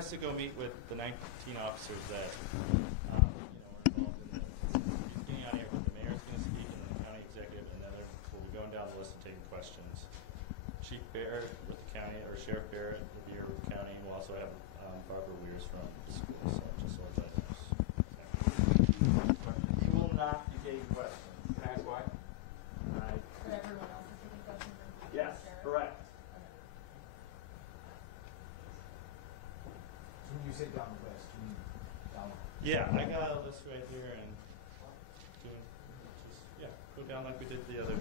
has to go meet with the 19 officers that are involved in the. He's getting out here, but the mayor's going to speak, and the county executive, and then we'll be going down the list and taking questions. Chief Barrett with the county, or Sheriff Barrett with the County, and we'll also have Barbara Weirs from the school. So just so everybody knows. You will not be taking questions. Can I ask why? But everyone else is taking questions. Yes, correct. So when you say down the list, you mean down? Yeah, I got a list right here, and go down like we did the other.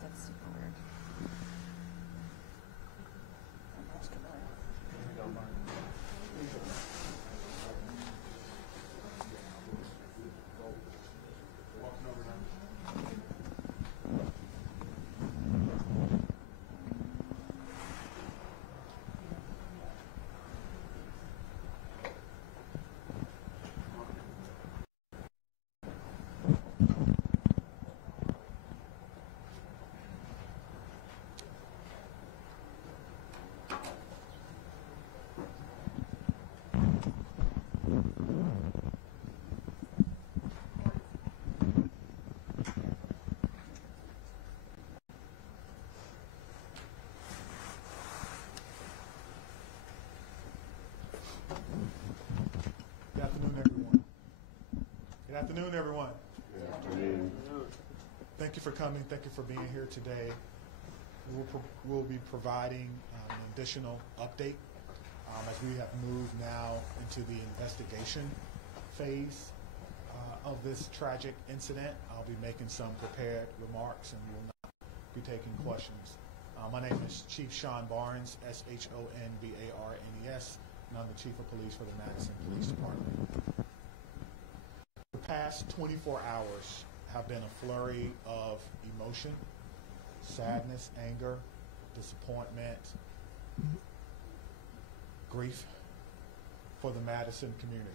That's super weird. Good afternoon, everyone. Good afternoon, everyone. Good afternoon. Thank you for coming. Thank you for being here today. We'll be providing an additional update as we have moved now into the investigation phase of this tragic incident. I'll be making some prepared remarks and will not be taking questions. My name is Chief Sean Barnes, S-H-O-N-B-A-R-N-E-S, and I'm the Chief of Police for the Madison Police Department. The past 24 hours have been a flurry of emotion, sadness, anger, disappointment, grief for the Madison community.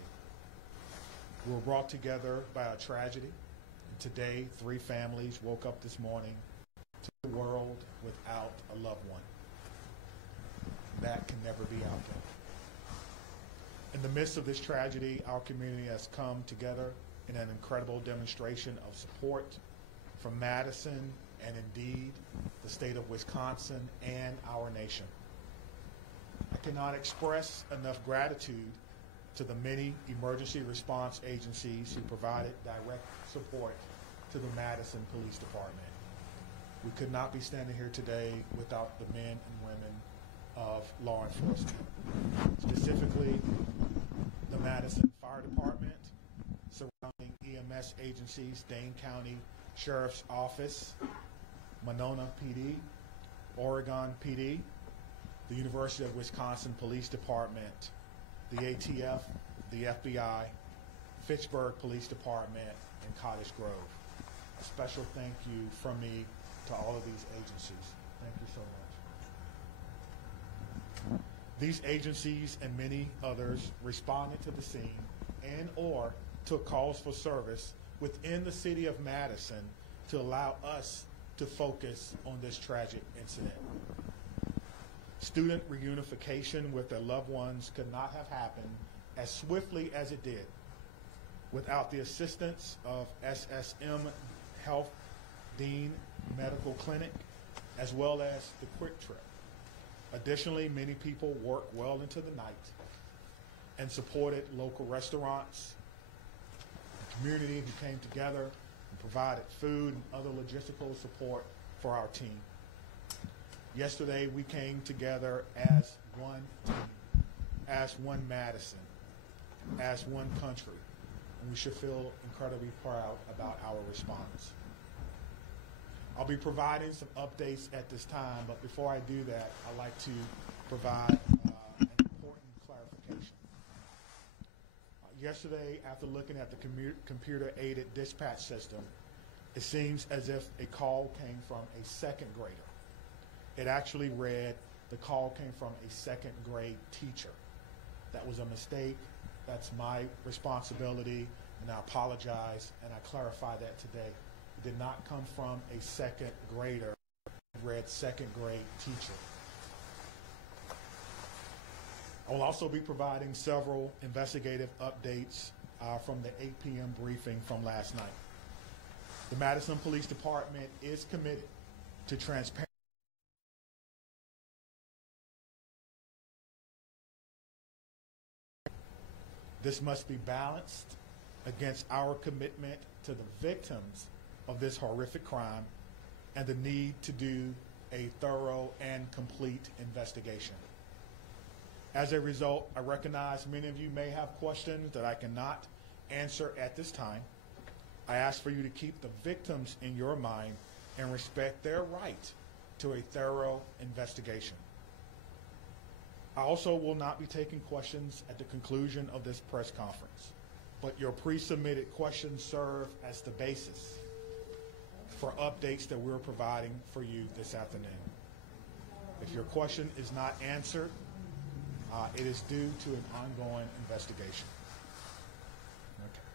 We were brought together by a tragedy, and today 3 families woke up this morning to the world without a loved one. That can never be out there. In the midst of this tragedy, our community has come together in an incredible demonstration of support from Madison and indeed the state of Wisconsin and our nation. I cannot express enough gratitude to the many emergency response agencies who provided direct support to the Madison Police Department. We could not be standing here today without the men and women of law enforcement, specifically the Madison Fire Department, surrounding EMS agencies, Dane County Sheriff's Office, Monona PD, Oregon PD, the University of Wisconsin Police Department, the ATF, the FBI, Fitchburg Police Department, and Cottage Grove. A special thank you from me to all of these agencies. Thank you so much. These agencies and many others responded to the scene and or took calls for service within the city of Madison to allow us to focus on this tragic incident. Student reunification with their loved ones could not have happened as swiftly as it did without the assistance of SSM Health Dean Medical Clinic, as well as the Quick Trip. Additionally, many people worked well into the night and supported local restaurants, the community who came together and provided food and other logistical support for our team. Yesterday, we came together as one team, as one Madison, as one country, and we should feel incredibly proud about our response. I'll be providing some updates at this time, but before I do that, I'd like to provide an important clarification. Yesterday, after looking at the computer-aided dispatch system, it seems as if a call came from a second grader. It actually read the call came from a second grade teacher. That was a mistake. That's my responsibility, and I apologize, and I clarify that today. It did not come from a second grader. It read second grade teacher. I will also be providing several investigative updates from the 8 p.m. briefing from last night. The Madison Police Department is committed to transparency. This must be balanced against our commitment to the victims of this horrific crime and the need to do a thorough and complete investigation. As a result, I recognize many of you may have questions that I cannot answer at this time. I ask for you to keep the victims in your mind and respect their right to a thorough investigation. I also will not be taking questions at the conclusion of this press conference, but your pre-submitted questions serve as the basis for updates that we're providing for you this afternoon. If your question is not answered, it is due to an ongoing investigation. Okay.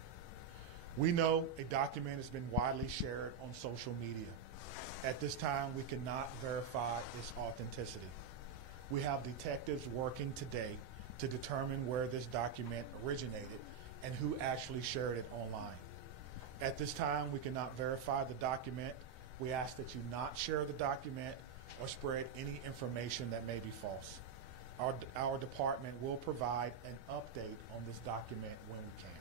We know a document has been widely shared on social media. At this time, we cannot verify its authenticity. We have detectives working today to determine where this document originated and who actually shared it online. At this time, we cannot verify the document. We ask that you not share the document or spread any information that may be false. Our department will provide an update on this document when we can.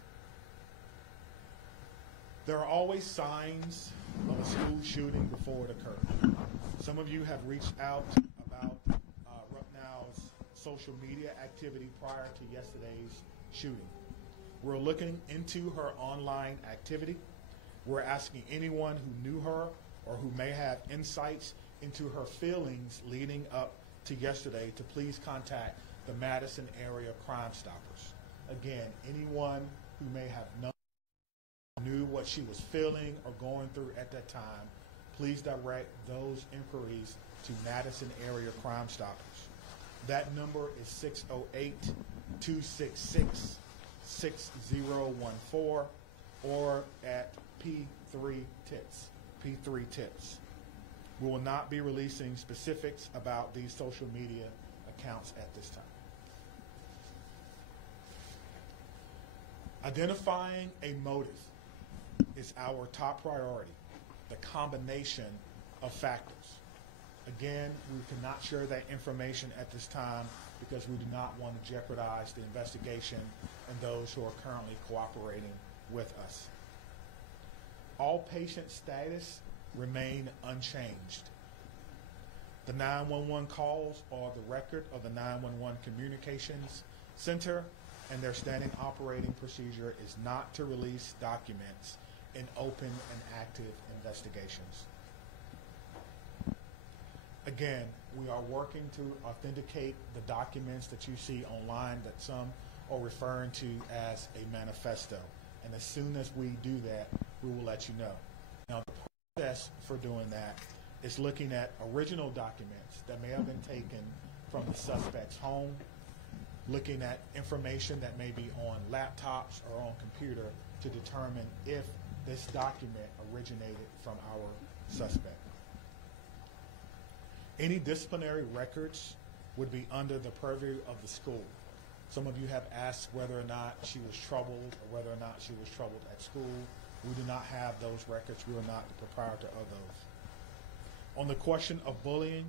There are always signs of a school shooting before it occurs. Some of you have reached out about Ruppnow's social media activity prior to yesterday's shooting. We're looking into her online activity. We're asking anyone who knew her or who may have insights into her feelings leading up to yesterday to please contact the Madison Area Crime Stoppers. Again, anyone who may have knew what she was feeling or going through at that time, please direct those inquiries to Madison Area Crime Stoppers. That number is 608-266-6014 or at P3 Tips. We will not be releasing specifics about these social media accounts at this time. Identifying a motive is our top priority, the combination of factors. Again, we cannot share that information at this time because we do not want to jeopardize the investigation and those who are currently cooperating with us. All patient status remain unchanged. The 911 calls are the record of the 911 Communications Center, and their standing operating procedure is not to release documents in open and active investigations. Again, we are working to authenticate the documents that you see online that some or referring to as a manifesto. And as soon as we do that, we will let you know. Now, the process for doing that is looking at original documents that may have been taken from the suspect's home, looking at information that may be on laptops or on computer to determine if this document originated from our suspect. Any disciplinary records would be under the purview of the school. Some of you have asked whether or not she was troubled or whether or not she was troubled at school. We do not have those records. We are not the proprietor of those. On the question of bullying,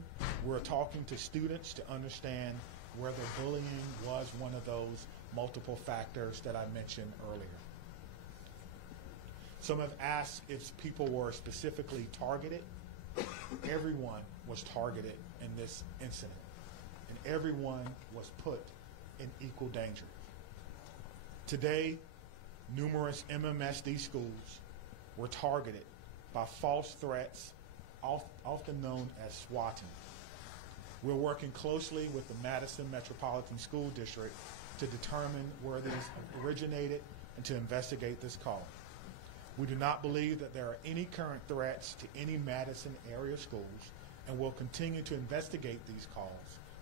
we're talking to students to understand whether bullying was one of those multiple factors that I mentioned earlier. Some have asked if people were specifically targeted. Everyone was targeted in this incident, and everyone was put in equal danger. Today, numerous MMSD schools were targeted by false threats, often known as swatting. We're working closely with the Madison Metropolitan School District to determine where these originated and to investigate this call. We do not believe that there are any current threats to any Madison area schools, and will continue to investigate these calls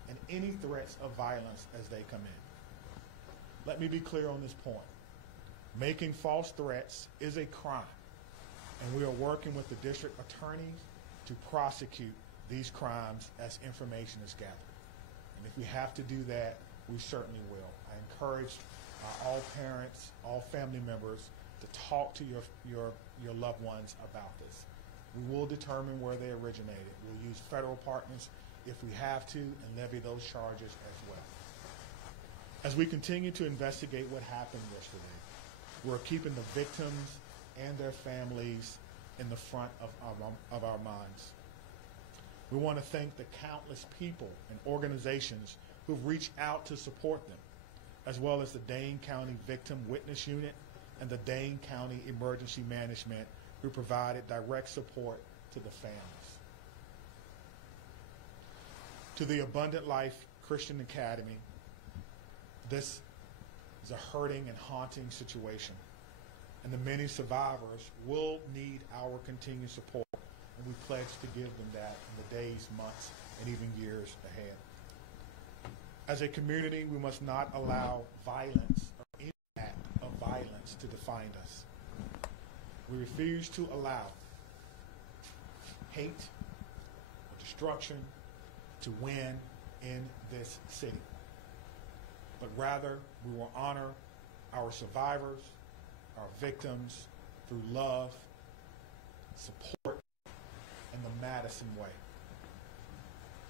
and any threats of violence as they come in. Let me be clear on this point. Making false threats is a crime, and we are working with the district attorneys to prosecute these crimes as information is gathered. And if we have to do that, we certainly will. I encourage all parents, all family members to talk to your loved ones about this. We will determine where they originated. We'll use federal partners if we have to and levy those charges as well. As we continue to investigate what happened yesterday, we're keeping the victims and their families in the front of our minds. We want to thank the countless people and organizations who've reached out to support them, as well as the Dane County Victim Witness Unit and the Dane County Emergency Management, who provided direct support to the families. To the Abundant Life Christian Academy, this is a hurting and haunting situation, and the many survivors will need our continued support, and we pledge to give them that in the days, months, and even years ahead. As a community, we must not allow violence or any act of violence to define us. We refuse to allow hate or destruction to win in this city, but rather we will honor our survivors, our victims, through love, support, and the Madison way.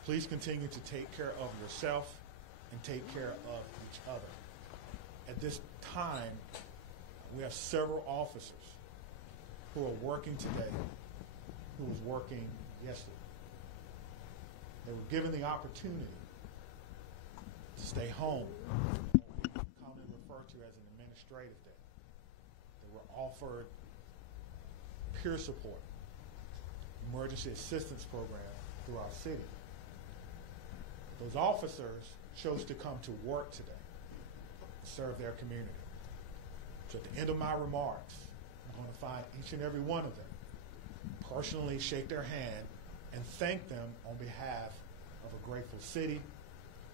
Please continue to take care of yourself and take care of each other. At this time, we have several officers who are working today, who was working yesterday. They were given the opportunity to stay home, what we commonly refer to as an administrative day. They were offered peer support, emergency assistance program through our city. Those officers chose to come to work today, serve their community. So at the end of my remarks, I'm going to find each and every one of them, personally shake their hand, and thank them on behalf of a grateful city,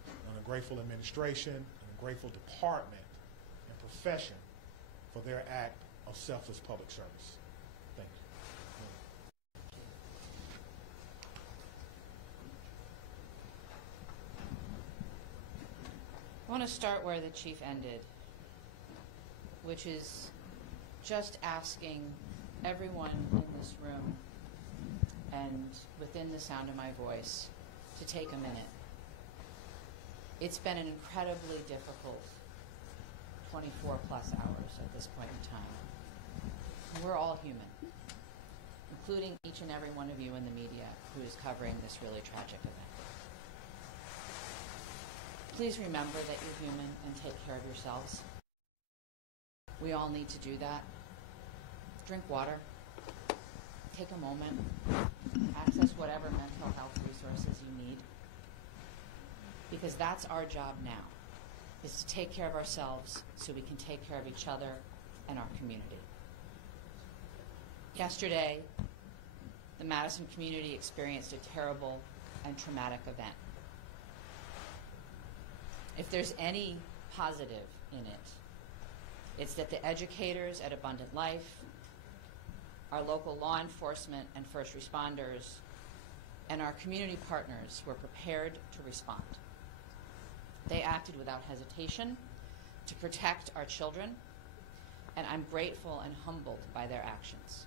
and a grateful administration, and a grateful department and profession for their act of selfless public service. Thank you. I want to start where the chief ended, which is just asking everyone in this room and within the sound of my voice to take a minute. It's been an incredibly difficult 24 plus hours at this point in time. We're all human, including each and every one of you in the media who is covering this really tragic event. Please remember that you're human and take care of yourselves. We all need to do that. Drink water. Take a moment. Access whatever mental health resources you need. Because that's our job now. is to take care of ourselves so we can take care of each other and our community. Yesterday, the Madison community experienced a terrible and traumatic event. If there's any positive in it, it's that the educators at Abundant Life, our local law enforcement and first responders, and our community partners were prepared to respond. They acted without hesitation to protect our children, and I'm grateful and humbled by their actions.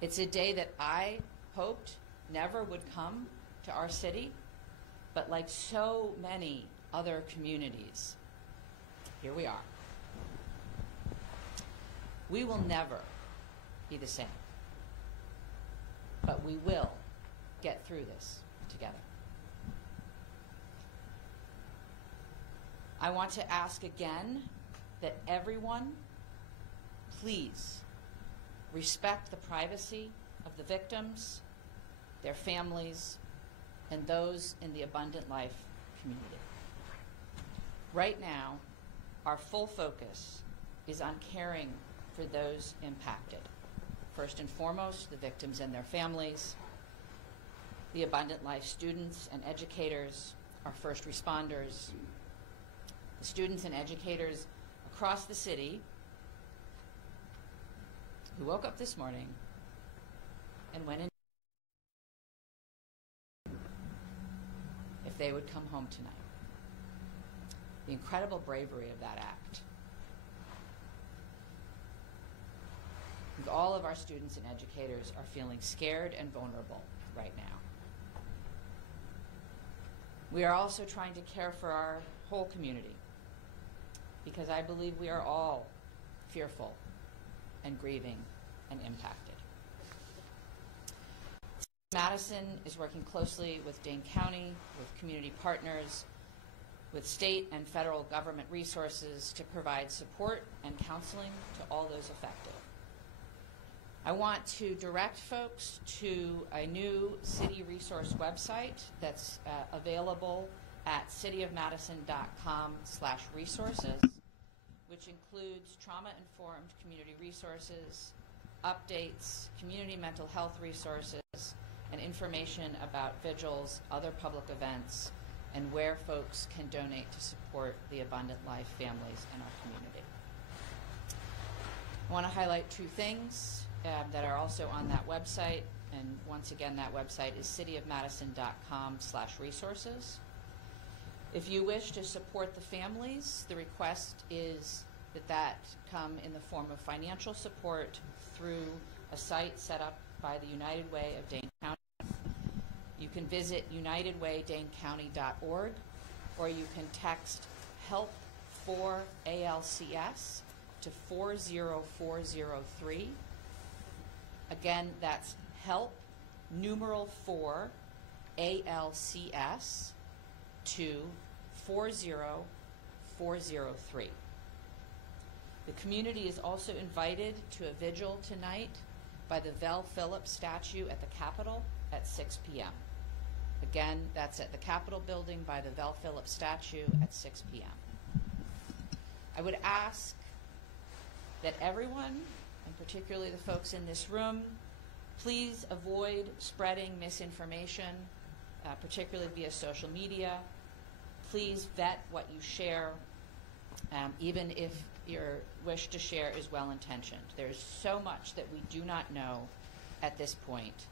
It's a day that I hoped never would come to our city, but like so many other communities, here we are. We will never be the same, but we will get through this together. I want to ask again that everyone, please respect the privacy of the victims, their families, and those in the Abundant Life community. Right now, our full focus is on caring for those impacted. First and foremost, the victims and their families, the Abundant Life students and educators, our first responders, the students and educators across the city who woke up this morning and went in. If they would come home tonight. The incredible bravery of that act. I think all of our students and educators are feeling scared and vulnerable right now. We are also trying to care for our whole community because I believe we are all fearful and grieving and impacted. Madison is working closely with Dane County, with community partners, with state and federal government resources to provide support and counseling to all those affected. I want to direct folks to a new city resource website that's available at cityofmadison.com/resources, which includes trauma-informed community resources, updates, community mental health resources, and information about vigils, other public events, and where folks can donate to support the Abundant Life families in our community. I want to highlight two things that are also on that website, and once again, that website is cityofmadison.com/resources. If you wish to support the families, the request is that come in the form of financial support through a site set up by the United Way of Dane County. You can visit unitedwaydanecounty.org, or you can text HELP for ALCS to 40403. Again, that's HELP numeral 4 ALCS to 40403. The community is also invited to a vigil tonight by the Vel Phillips statue at the Capitol at 6 p.m. Again, that's at the Capitol building by the Vel Phillips statue at 6 p.m. I would ask that everyone, and particularly the folks in this room, please avoid spreading misinformation, particularly via social media. Please vet what you share, even if your wish to share is well-intentioned. There's so much that we do not know at this point,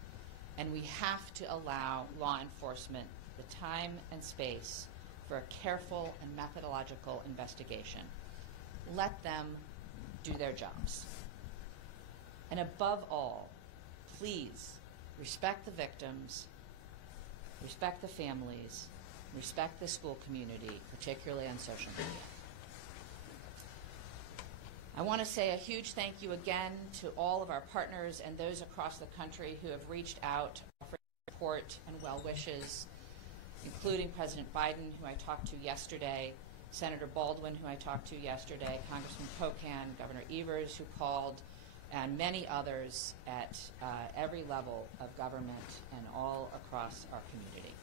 and we have to allow law enforcement the time and space for a careful and methodological investigation. Let them do their jobs. And above all, please respect the victims, respect the families, respect the school community, particularly on social media. I want to say a huge thank you again to all of our partners and those across the country who have reached out for support and well wishes, including President Biden, who I talked to yesterday, Senator Baldwin, who I talked to yesterday, Congressman Pocan, Governor Evers, who called, and many others at every level of government and all across our community.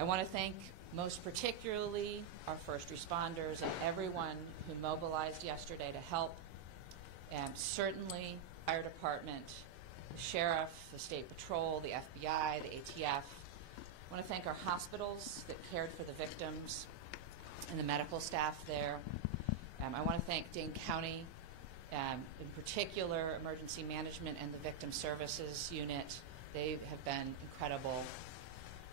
I want to thank most particularly our first responders and everyone who mobilized yesterday to help. Certainly, the fire department, the sheriff, the state patrol, the FBI, the ATF. I want to thank our hospitals that cared for the victims and the medical staff there. I want to thank Dane County, in particular Emergency Management and the Victim Services Unit. They have been incredible.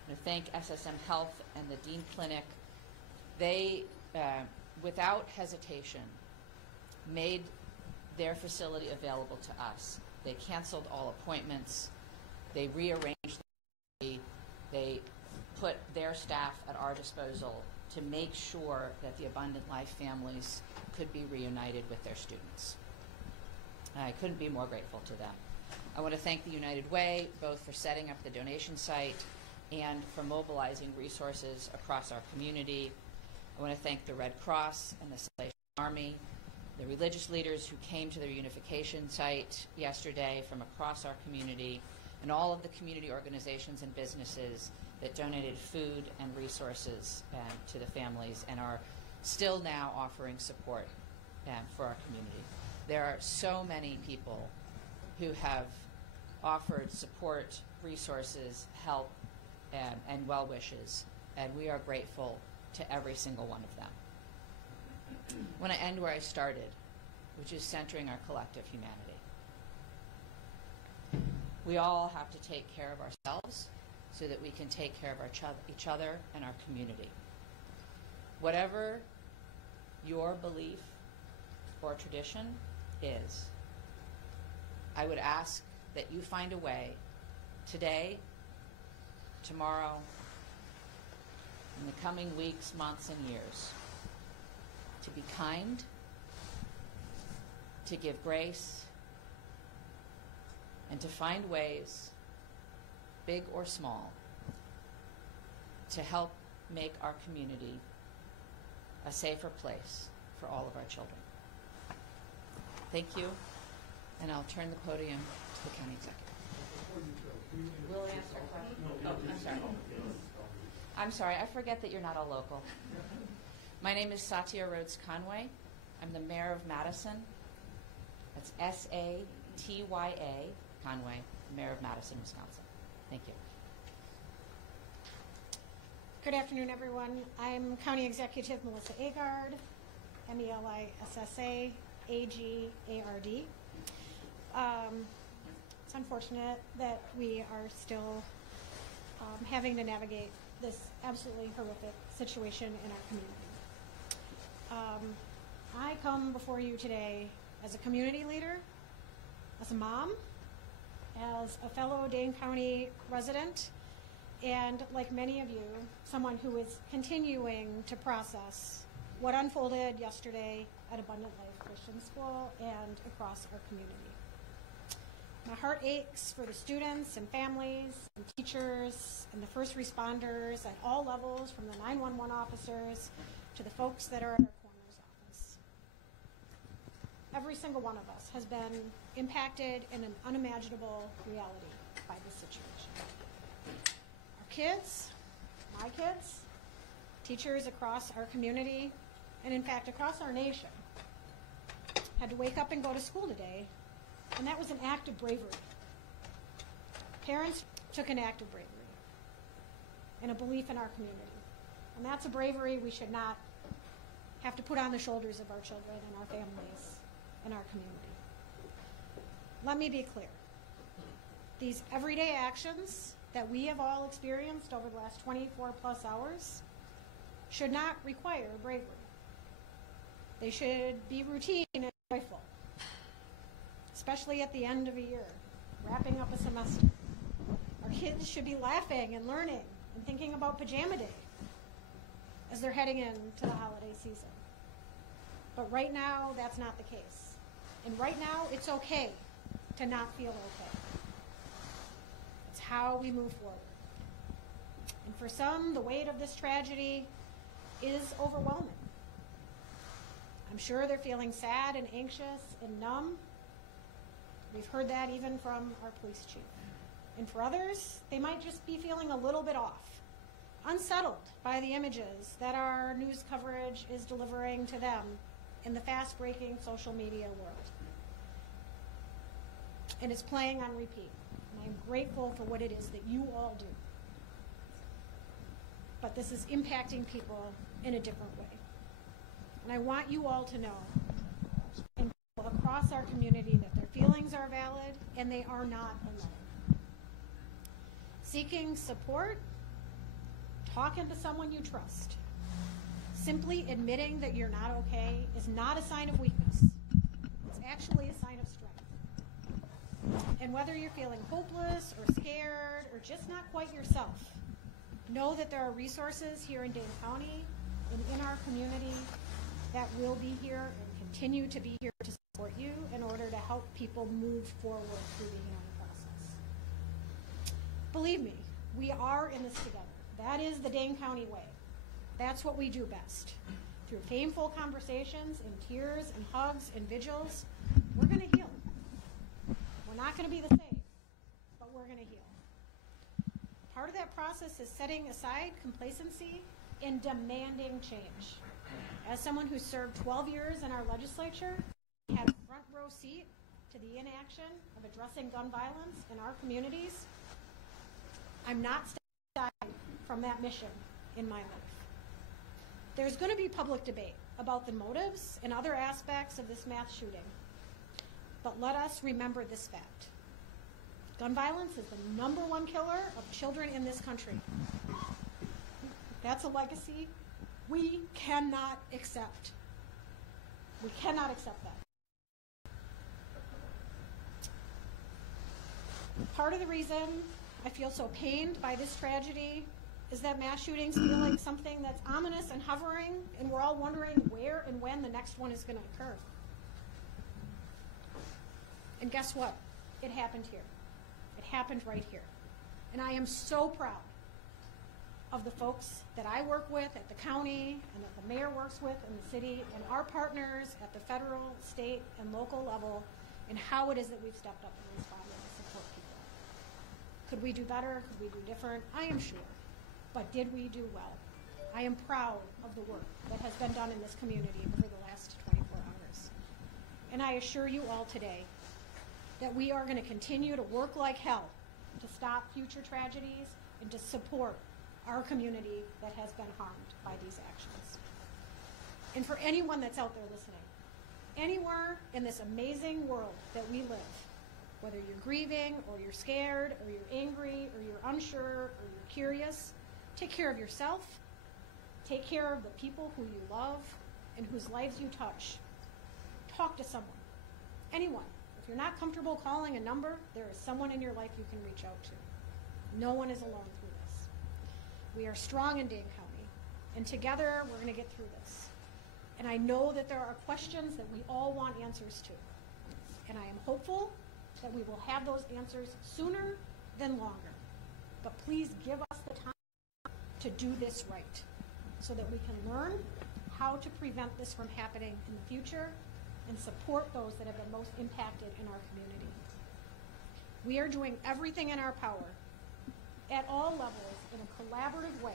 I want to thank SSM Health and the Dean Clinic. They, without hesitation, made their facility available to us. They canceled all appointments. They rearranged. They put their staff at our disposal to make sure that the Abundant Life families could be reunited with their students. I couldn't be more grateful to them. I want to thank the United Way, both for setting up the donation site and for mobilizing resources across our community. I want to thank the Red Cross and the Salvation Army, the religious leaders who came to the reunification site yesterday from across our community, and all of the community organizations and businesses that donated food and resources to the families and are still now offering support for our community. There are so many people who have offered support, resources, help, and well wishes, and we are grateful to every single one of them. I want to end where I started, which is centering our collective humanity. We all have to take care of ourselves so that we can take care of each other and our community. Whatever your belief or tradition is, I would ask that you find a way today, tomorrow, in the coming weeks, months, and years, to be kind, to give grace, and to find ways, big or small, to help make our community a safer place for all of our children. Thank you, and I'll turn the podium to the county executive. Will answer questions. Oh, I'm sorry. I'm sorry, I forget that you're not all local. My name is Satya Rhodes Conway. I'm the mayor of Madison. That's S-A-T-Y-A, Conway, mayor of Madison, Wisconsin. Thank you. Good afternoon, everyone. I'm County Executive Melissa Agard, M-E-L-I-S-S-A, A-G-A-R-D. It's unfortunate that we are still having to navigate this absolutely horrific situation in our community. I come before you today as a community leader, as a mom, as a fellow Dane County resident, and like many of you, someone who is continuing to process what unfolded yesterday at Abundant Life Christian School and across our community. My heart aches for the students and families and teachers and the first responders at all levels, from the 911 officers to the folks that are at our coroner's office. Every single one of us has been impacted in an unimaginable reality by this situation. Our kids, my kids, teachers across our community, and in fact across our nation, had to wake up and go to school today, and that was an act of bravery. Parents took an act of bravery and a belief in our community. And that's a bravery we should not have to put on the shoulders of our children and our families and our community. Let me be clear. These everyday actions that we have all experienced over the last 24 plus hours should not require bravery. They should be routine and joyful, especially at the end of a year, wrapping up a semester. Our kids should be laughing and learning and thinking about pajama day as they're heading into the holiday season. But right now, that's not the case. And right now, it's okay to not feel okay. It's how we move forward. And for some, the weight of this tragedy is overwhelming. I'm sure they're feeling sad and anxious and numb. We've heard that even from our police chief. And for others, they might just be feeling a little bit off, unsettled by the images that our news coverage is delivering to them in the fast-breaking social media world. And it's playing on repeat. And I'm grateful for what it is that you all do. But this is impacting people in a different way. And I want you all to know, and people across our community, that their feelings are valid and they are not alone. Seeking support, talking to someone you trust, simply admitting that you're not okay is not a sign of weakness. It's actually a sign of strength. And whether you're feeling hopeless or scared or just not quite yourself, know that there are resources here in Dane County and in our community that will be here and continue to be here to support you in order to help people move forward through the healing process. Believe me, we are in this together. That is the Dane County way. That's what we do best. Through painful conversations and tears and hugs and vigils, we're going to heal. We're not going to be the same, but we're going to heal. Part of that process is setting aside complacency and demanding change. As someone who served 12 years in our legislature, I had a front row seat to the inaction of addressing gun violence in our communities. I'm not stepping aside from that mission in my life. There's going to be public debate about the motives and other aspects of this mass shooting. But let us remember this fact. Gun violence is the #1 killer of children in this country. That's a legacy we cannot accept. We cannot accept that. Part of the reason I feel so pained by this tragedy is that mass shootings feel like something that's ominous and hovering, and we're all wondering where and when the next one is going to occur. And guess what? It happened here. It happened right here. And I am so proud of the folks that I work with at the county and that the mayor works with in the city and our partners at the federal, state, and local level and how it is that we've stepped up and responded to support people. Could we do better? Could we do different? I am sure. But did we do well? I am proud of the work that has been done in this community over the last 24 hours. And I assure you all today that we are going to continue to work like hell to stop future tragedies and to support our community that has been harmed by these actions. And for anyone that's out there listening, anywhere in this amazing world that we live, whether you're grieving or you're scared or you're angry or you're unsure or you're curious, take care of yourself, take care of the people who you love and whose lives you touch. Talk to someone, anyone. If you're not comfortable calling a number, there is someone in your life you can reach out to. No one is alone through this. We are strong in Dane County, and together we're going to get through this. And I know that there are questions that we all want answers to. And I am hopeful that we will have those answers sooner than longer. But please give us the time to do this right so that we can learn how to prevent this from happening in the future and support those that have been most impacted in our community. We are doing everything in our power at all levels in a collaborative way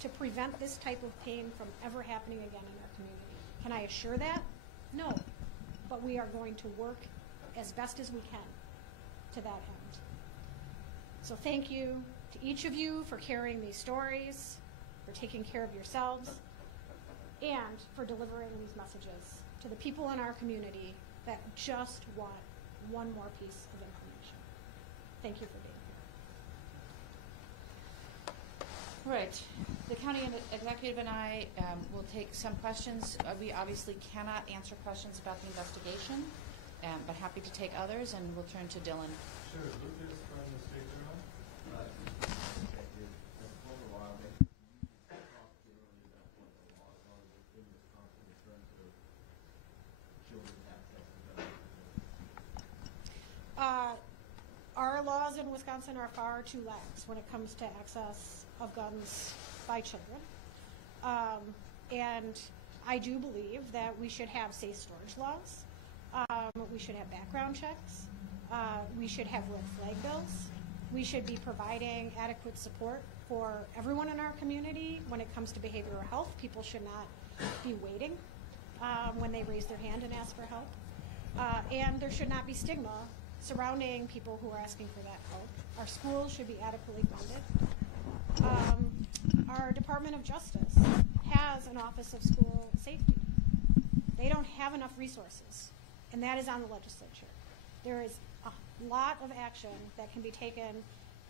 to prevent this type of pain from ever happening again in our community. Can I assure that? No. But we are going to work as best as we can to that end. So thank you to each of you for carrying these stories, for taking care of yourselves, and for delivering these messages to the people in our community that just want one more piece of information. Thank you for being here. Right. The county executive and I will take some questions. We obviously cannot answer questions about the investigation, but happy to take others, and we'll turn to Dylan. Sure. Lucas from the State Journal. As a former law maker, can you talk generally about what the laws are within Wisconsin in terms of children's access to guns? Our laws in Wisconsin are far too lax when it comes to access of guns by children. And I do believe that we should have safe storage laws. We should have background checks. We should have red flag bills. We should be providing adequate support for everyone in our community. When it comes to behavioral health, people should not be waiting when they raise their hand and ask for help. And there should not be stigma surrounding people who are asking for that help. Our schools should be adequately funded. Our Department of Justice has an Office of School Safety. They don't have enough resources, and that is on the legislature. There is a lot of action that can be taken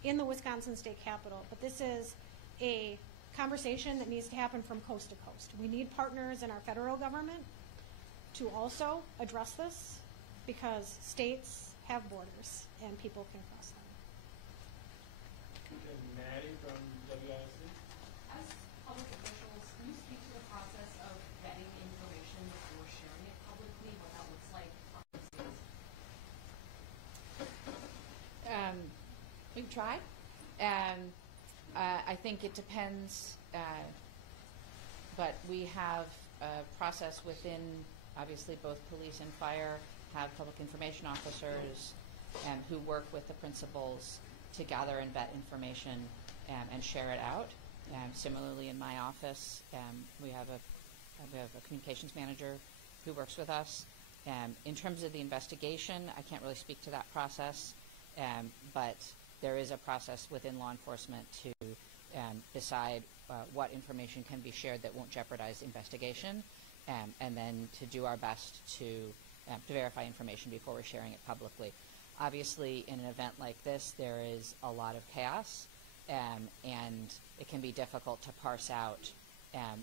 in the Wisconsin State Capitol, but this is a conversation that needs to happen from coast to coast. We need partners in our federal government to also address this, because states have borders and people can cross them. And Maddie from WISD? As public officials, can you speak to the process of vetting information before sharing it publicly, what that looks like behind the scenes? We can try. I think it depends, but we have a process within, obviously, both police and fire have public information officers who work with the principals to gather and vet information and share it out. Similarly, in my office, we have a communications manager who works with us. In terms of the investigation, I can't really speak to that process, but there is a process within law enforcement to decide what information can be shared that won't jeopardize the investigation, and then to do our best to verify information before we're sharing it publicly. Obviously, in an event like this, there is a lot of chaos, and it can be difficult to parse out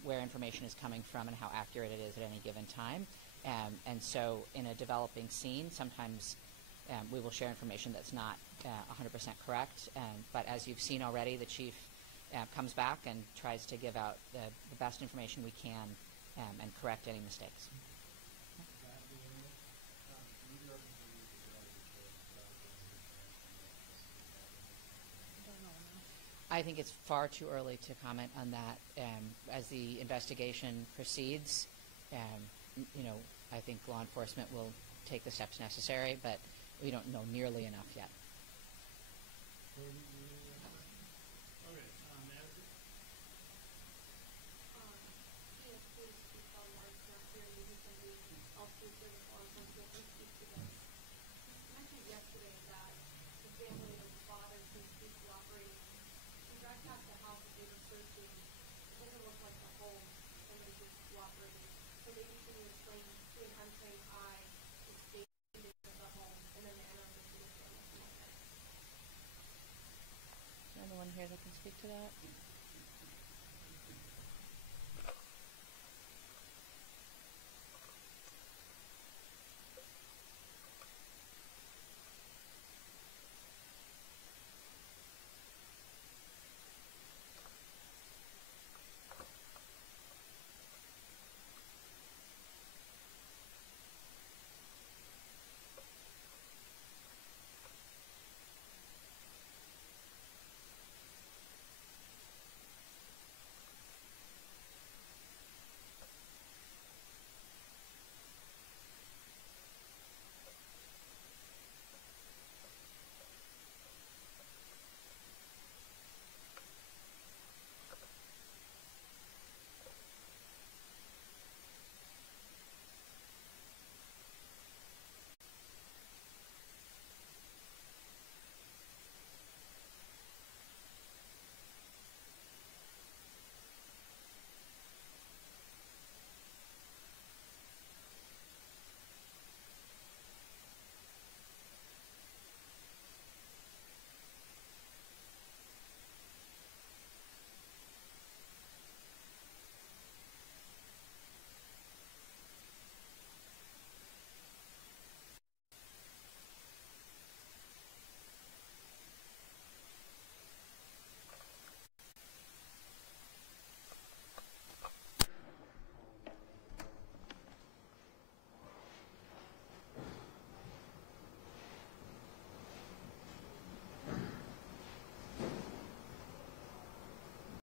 where information is coming from and how accurate it is at any given time. And so in a developing scene, sometimes we will share information that's not 100% correct. But as you've seen already, the chief comes back and tries to give out the best information we can and correct any mistakes. I think it's far too early to comment on that. As the investigation proceeds, I think law enforcement will take the steps necessary, but we don't know nearly enough yet. Anyone here that can speak to that?